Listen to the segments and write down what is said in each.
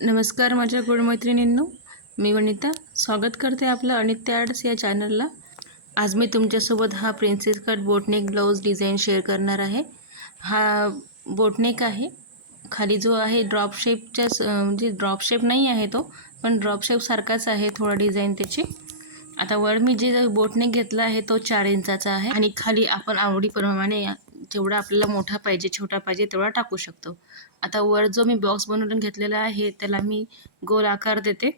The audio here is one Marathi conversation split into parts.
नमस्कार माझ्या गोड मैत्रिणींनो, मी वनिता स्वागत करते आपलं अनित्य आर्ट्स या चॅनलला। आज मी तुमच्यासोबत हा princess cut boatneck blouse design share करणार आहे। हा बोटनेक आहे, खाली जो आहे ड्रॉप शेपच्याच म्हणजे ड्रॉप शेप नाही आहे तो, पण ड्रॉप शेप सारखाच आहे थोडा डिझाईन त्याची। आता वर मी जे बोटनेक घेतला आहे तो 4 इंचाचा आहे आणि खाली आपण आवडीप्रमाणे जेवढा आपल्याला मोठा पाहिजे छोटा पाहिजे तेवढा टाकू शकतो। आता वर जो मी बॉक्स बनवून घेतलेला आहे त्याला मी गोल आकार देते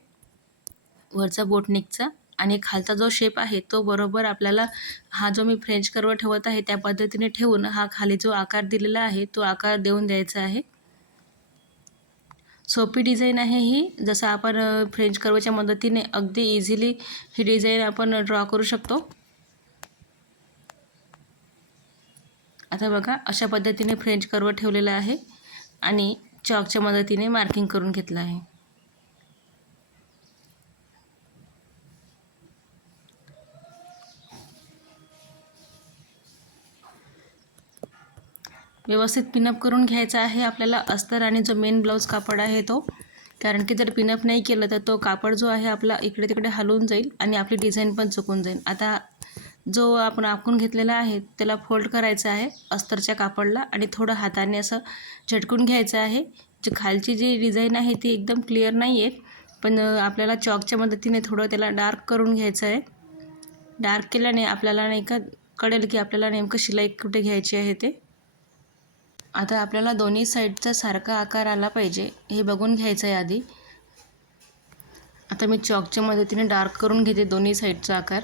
वरचा बोटनेकचा, आणि खालचा जो शेप आहे तो बरोबर आपल्याला हा जो मी फ्रेंच कर्व ठेवत आहे त्या पद्धतीने ठेवून हा खाली जो आकार दिलेला आहे तो आकार देऊन द्यायचा आहे। सोपी डिझाईन आहे ही, जसं आपण फ्रेंच कर्वच्या मदतीने अगदी इझिली ही डिझाईन आपण ड्रॉ करू शकतो। आता बघा अशा पद्धतीने फ्रेंच कर्व ठेवलेला आहे आणि चॉकच्या मदतीने मार्किंग करून घेतलं आहे। व्यवस्थित पिनअप करून घ्यायचा आहे आपल्याला अस्तर आणि जो मेन ब्लाऊज कापड आहे तो, कारण की जर पिनअप नाही केलं तर तो कापड जो आहे आपला इकडे तिकडे हलवून जाईल आणि आपली डिझाईन पण चुकून जाईल। आता जो आपण आखून घेतलेला आहे त्याला फोल्ड करायचा आहे अस्तरच्या कापडला आणि थोडं हाताने असं झटकून घ्यायचं आहे। जी खालची जी डिझाईन आहे ती एकदम क्लिअर नाही आहे, पण आपल्याला चॉकच्या मदतीने थोडं त्याला डार्क करून घ्यायचं आहे। डार्क केल्याने आपल्याला नाही का कळेल की आपल्याला नेमकं शिलाई कुठे घ्यायची आहे ते। आता आपल्याला दोन्ही साईडचा सारखा आकार आला पाहिजे हे बघून घ्यायचं आहे आधी। आता मी चॉकच्या मदतीने डार्क करून घेते दोन्ही साईडचा आकार।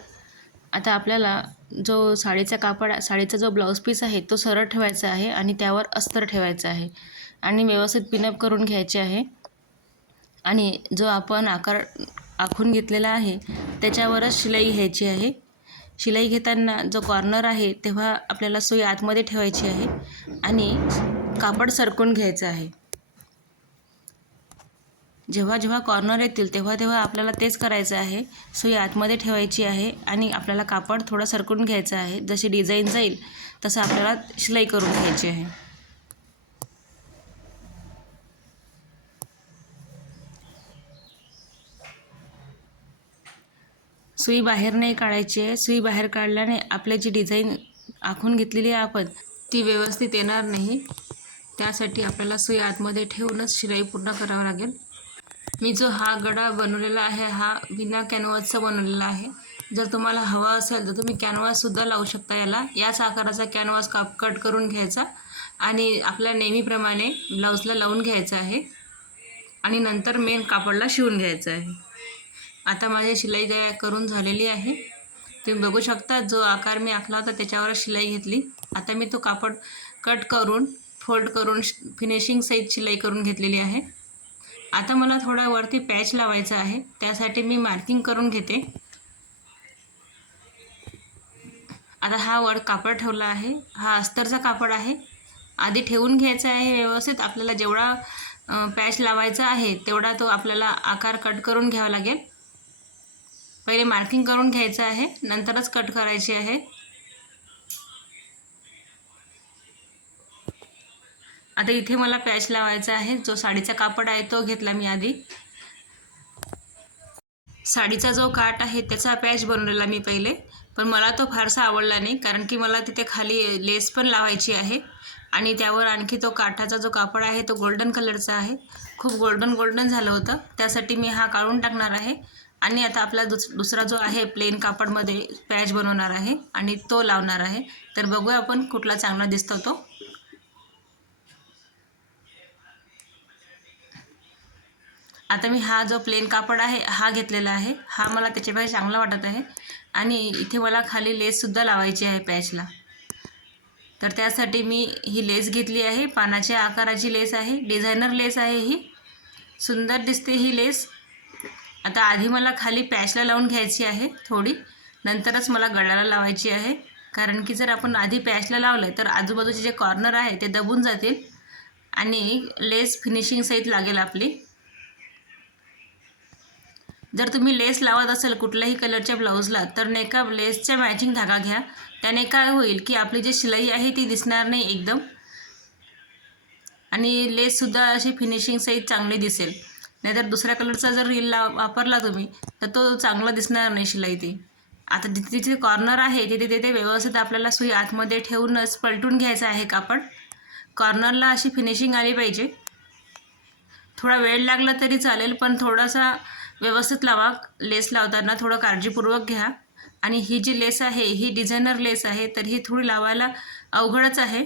आता आपल्याला जो साडीचा जो ब्लाऊज पीस आहे तो सरळ ठेवायचा आहे आणि त्यावर अस्तर ठेवायचं आहे आणि व्यवस्थित पिनअप करून घ्यायचे आहे। आणि जो आपण आकार आखून घेतलेला आहे त्याच्यावरच शिलाई घ्यायची आहे। शिलाई घेताना जो कॉर्नर आहे तेव्हा आपल्याला सुई आतमध्ये ठेवायची आहे आणि कापड सरकवून घ्यायचं आहे। जेव्हा जेव्हा कॉर्नर येतील तेव्हा तेव्हा आपल्याला तेच करायचं आहे, सुई आतमध्ये ठेवायची आहे आणि आपल्याला कापड थोडं सरकवून घ्यायचं आहे। जशी डिझाईन जाईल तसं आपल्याला शिलाई करून घ्यायची आहे। सुई बाहेर नाही काढायची आहे, सुई बाहेर काढल्याने आपली जी डिझाईन आखून घेतलेली आहे आपण ती व्यवस्थित येणार नाही। त्यासाठी आपल्याला सुई आतमध्ये ठेवूनच शिलाई पूर्ण करावं लागेल। मी जो हा गडा बनवलेला आहे हा बिना कॅनव्हासचा बनवलेला आहे। जर तुम्हाला हवा असेल तर तुम्ही कॅनव्हाससुद्धा लावू शकता याला। याच आकाराचा कॅनव्हास कट करून घ्यायचा आणि आपल्या नेहमीप्रमाणे ब्लाऊजला लावून घ्यायचा आहे आणि नंतर मेन कापडला शिवून घ्यायचं आहे। आता माझी शिलाई करून झालेली आहे, तुम्ही बघू शकता। जो आकार मी आखला होता त्याच्यावर शिलाई घेतली। आता मी तो कापड कट करून फोल्ड करून फिनिशिंग सहित शिलाई करून घेतलेली आहे। आता मला थोडा वरती पॅच लावायचा आहे, त्यासाठी मी मार्किंग करून घेते। आता हा वर कापड ठेवला आहे, हा अस्तरचा कापड आहे। आधी ठेवून घ्यायचा आहे व्यवस्थित। आपल्याला जेवढा पॅच लावायचा आहे तेवढा तो आपल्याला आकार कट करून घ्यावा लागेल। पहिले मार्किंग करून घ्यायचं आहे, नंतरच कट करायची आहे। आता इथे मला पॅच लावायचा आहे। जो साडीचा कापड आहे तो घेतला मी आधी। साडीचा जो काठ आहे त्याचा पॅच बनवलेला मी पहिले, पण मला तो फारसा आवडला नाही, कारण की मला तिथे खाली लेस पण लावायची आहे आणि त्यावर आणखी तो काठाचा जो कापड आहे तो गोल्डन कलरचा आहे। खूप गोल्डन झालं होतं, त्यासाठी मी हा काढून टाकणार आहे आणि आता आपला दुसरा जो आहे प्लेन कापडमध्ये पॅच बनवणार आहे आणि तो लावणार आहे। तर बघूया आपण कुठला चांगला दिसतो तो। आता मी हा जो प्लेन कापड आहे हा घेतलेला आहे, हा मला त्याच्यापेक्षा चांगला वाटत आहे आणि इथे मला खाली लेससुद्धा लावायची आहे पॅचला। तर त्यासाठी मी ही लेस घेतली आहे, पानाच्या आकाराची लेस आहे, डिझायनर लेस आहे ही, सुंदर दिसते ही लेस। आता आधी मला खाली पॅचला लावून घ्यायची आहे थोडी, नंतरच मला गळ्याला लावायची आहे, कारण की जर आपण आधी पॅचला लावलं तर आजूबाजूचे जे कॉर्नर आहे ते दबून जातील आणि लेस फिनिशिंग सहित लागेल आपली। जर तुम्ही लेस लावत असाल कुठल्याही कलरच्या ब्लाऊजला तर नाही का लेसच्या मॅचिंग धागा घ्या, त्याने काय होईल की आपली जी शिलाई आहे ती दिसणार नाही एकदम, आणि लेससुद्धा अशी फिनिशिंग सहित चांगली दिसेल। नाहीतर दुसऱ्या कलरचा जर रील वापरला तुम्ही तर तो चांगला दिसणार नाही शिलाई ती. आता जिथे जिथे कॉर्नर आहे तिथे तिथे व्यवस्थित आपल्याला सुई आतमध्ये ठेवूनच पलटून घ्यायचं आहे कापड. कॉर्नरला अशी फिनिशिंग आली पाहिजे. थोडा वेळ लागला तरी चालेल, पण थोडासा व्यवस्थित लावा. लेस लावताना थोडं काळजीपूर्वक घ्या. आणि ही जी लेस आहे ही डिझायनर लेस आहे, तर ही थोडी लावायला अवघडच आहे.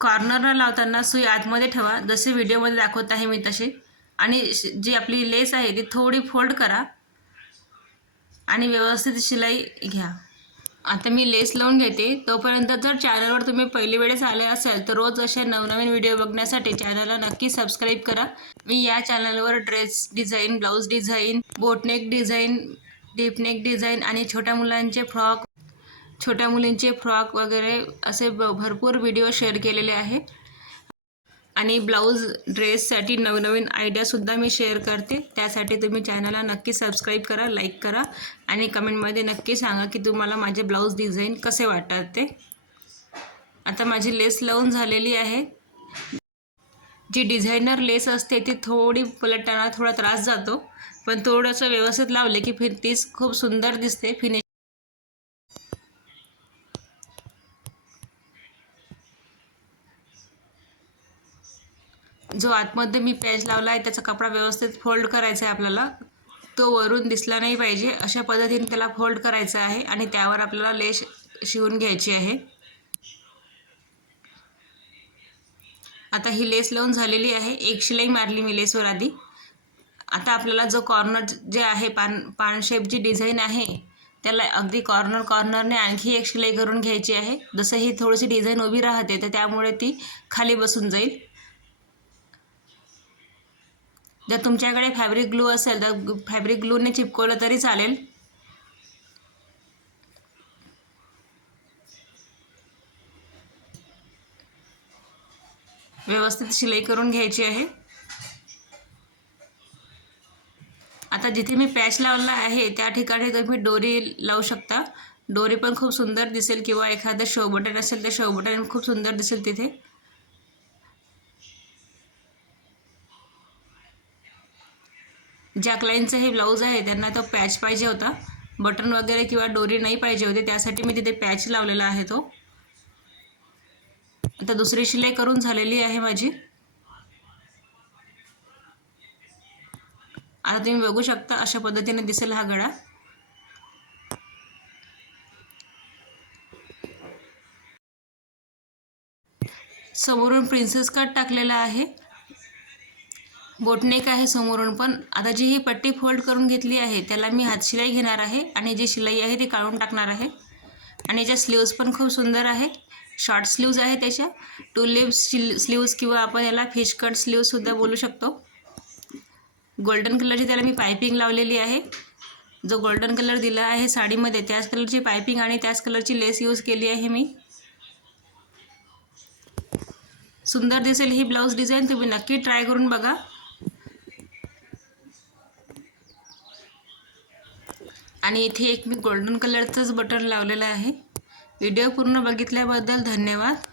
कॉर्नरला लावताना सुई आतमध्ये ठेवा, जसे व्हिडिओमध्ये दाखवत आहे मी तशी. आणि जी आपली लेस आहे ती थोडी फोल्ड करा आणि व्यवस्थित शिलाई घ्या. आता मी लेस लावून घेते. तोपर्यंत जर चॅनलवर तुम्ही पहिली वेळेस आले असाल तर रोज असे नवनवीन व्हिडिओ बघण्यासाठी चॅनलला नक्की सबस्क्राईब करा. मी या चॅनलवर dress design, blouse design, boatneck design, deep neck design आणि छोट्या मुलींचे फ्रॉक वगैरे असे भरपूर व्हिडिओ शेअर केलेले आहे. आणि ब्लाऊज ड्रेससाठी नवनवीन आयडियासुद्धा मी शेअर करते. त्यासाठी तुम्ही चॅनलला नक्की सबस्क्राईब करा, लाईक करा आणि कमेंटमध्ये नक्की सांगा की तुम्हाला माझे ब्लाऊज डिझाईन कसे वाटतात ते. आता माझी लेस लावून झालेली आहे. जी डिझायनर लेस असते ती थोडी पलटताना थोडा त्रास जातो, पण थोडंसं व्यवस्थित लावले की तीच खूप सुंदर दिसते. जो आतमध्ये मी पॅच लावला आहे त्याचा कपडा व्यवस्थित फोल्ड करायचा आहे आपल्याला. तो वरून दिसला नाही पाहिजे, अशा पद्धतीने त्याला फोल्ड करायचा आहे आणि त्यावर आपल्याला लेस शिवून घ्यायची आहे. आता ही लेस लावून झालेली आहे. एक शिलाई मारली मी लेसवर आधी. आता आपल्याला जो कॉर्नर जे आहे पान शेप जी डिझाईन आहे त्याला अगदी कॉर्नरने आणखी एक शिलाई करून घ्यायची आहे. जसं ही थोडीशी डिझाईन उभी राहते तर त्यामुळे ती खाली बसून जाईल. जर तुमच्याकडे फॅब्रिक ग्लू असेल तर फॅब्रिक ग्लूने चिपकवलं तरी चालेल. व्यवस्थित शिलाई करून घ्यायची आहे. आता जिथे मी पॅच लावला आहे त्या ठिकाणी तुम्ही दोरी लावू शकता. दोरी पण खूप सुंदर दिसेल, किंवा एखादं शो बटन असेल तर शो बटन खूप सुंदर दिसेल तिथे. ज्या क्लायंटचं हे ब्लाऊज आहे त्यांना तो पॅच पाहिजे होता, बटन वगैरे किंवा दोरी नाही पाहिजे होते, त्यासाठी मी तिथे पॅच लावलेला आहे तो. आता दुसरी शिलाई करून झालेली आहे माझी. आता तुम्ही बघू शकता अशा पद्धतीने दिसेल हा गळा. समोरून प्रिन्सेस कट टाकलेला आहे. बोटनेक आहे समोरून पण. आता जी ही पट्टी फोल्ड करून घेतली आहे त्याला मी हात शिलाई घेणार आहे आणि जी शिलाई आहे ती काढून टाकणार आहे. आणि याच्या स्लीव्स पण खूप सुंदर आहे. शॉर्ट स्लीव्ज आहे त्याच्या. टू लिव्स स्लीव्स किंवा आपण याला फिश कट स्लीव्ससुद्धा बोलू शकतो. गोल्डन कलरची त्याला मी पायपिंग लावलेली आहे. जो गोल्डन कलर दिला आहे साडीमध्ये त्याच कलरची पायपिंग आणि त्याच कलरची लेस यूज केली आहे मी. सुंदर दिसेल ही ब्लाऊज डिझाईन. तुम्ही नक्की ट्राय करून बघा. आणि इथे एक मी गोल्डन कलरचंच बटन लावलेलं आहे. व्हिडिओ पूर्ण बघितल्याबद्दल धन्यवाद.